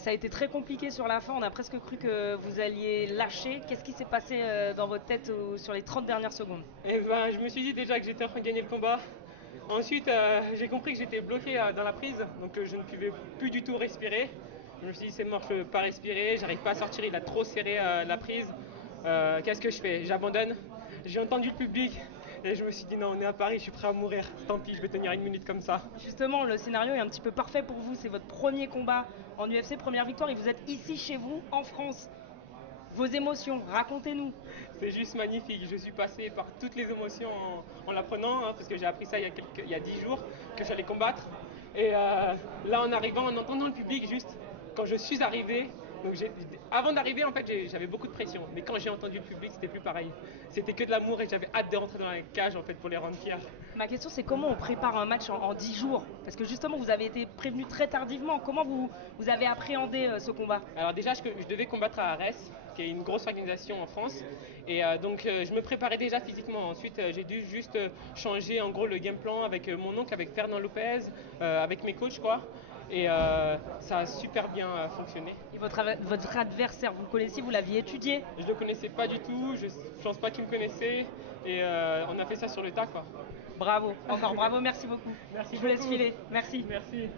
Ça a été très compliqué sur la fin, on a presque cru que vous alliez lâcher. Qu'est-ce qui s'est passé dans votre tête sur les 30 dernières secondes? Et ben, je me suis dit déjà que j'étais en train de gagner le combat. Ensuite, j'ai compris que j'étais bloqué dans la prise, donc je ne pouvais plus du tout respirer. Je me suis dit, c'est mort, je ne peux pas respirer, j'arrive pas à sortir, il a trop serré la prise. Qu'est-ce que je fais? J'abandonne. J'ai entendu le public et je me suis dit, non, on est à Paris, je suis prêt à mourir. Tant pis, je vais tenir une minute comme ça. Justement, le scénario est un petit peu parfait pour vous. C'est votre premier combat en UFC, première victoire, et vous êtes ici chez vous, en France. Vos émotions, racontez-nous. C'est juste magnifique. Je suis passé par toutes les émotions en l'apprenant, hein, parce que j'ai appris ça il y a 10 jours que j'allais combattre. Et là, en arrivant, en entendant le public, juste quand je suis arrivé, donc avant d'arriver, en fait, j'avais beaucoup de pression. Mais quand j'ai entendu le public, c'était plus pareil. C'était que de l'amour et j'avais hâte de rentrer dans la cage en fait pour les rendre fiers. Ma question, c'est comment on prépare un match en 10 jours? Parce que justement, vous avez été prévenu très tardivement. Comment vous avez appréhendé ce combat? Alors déjà, je devais combattre à Arès, qui est une grosse organisation en France. Et donc, je me préparais déjà physiquement. Ensuite, j'ai dû juste changer en gros le game plan avec mon oncle, avec Fernand Lopez, avec mes coachs, quoi. Et ça a super bien fonctionné. Et votre adversaire, vous le connaissiez, vous l'aviez étudié? Je le connaissais pas du tout, je pense pas qu'il me connaissait. Et on a fait ça sur le tas, quoi. Bravo, encore bravo, merci beaucoup. Merci Je vous laisse beaucoup. filer. Merci. Merci.